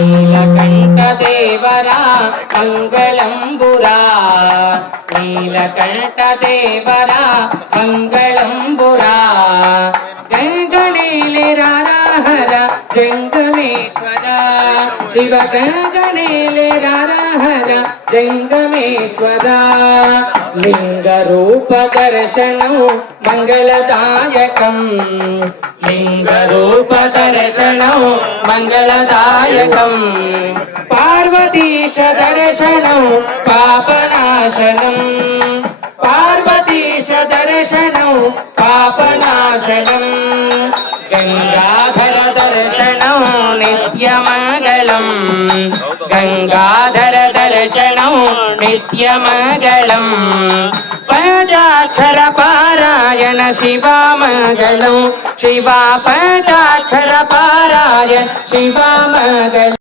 నీలకంఠదేవరా మంగళంబురా నీలకంఠదేవరా మంగళంబురా గణేలిరాహర జంగమేశ్వర శివ గణేలిరాహర జంగమేశ్వర లింగరూప దర్శనం మంగళదాయకం లింగరూప దర్శనం మంగళదాయకం పార్వతీశ దర్శనం పాపనాశనం పార్వతీశ దర్శనం పాపనాశనం గంగాధర దర్శనం నిత్యమంగళం గంగాధర దర్శనం నిత్యమంగళం పంచాక్షర పారాయణ శివమంగళం శివ పంచాక్షర పారాయణ శివమంగళం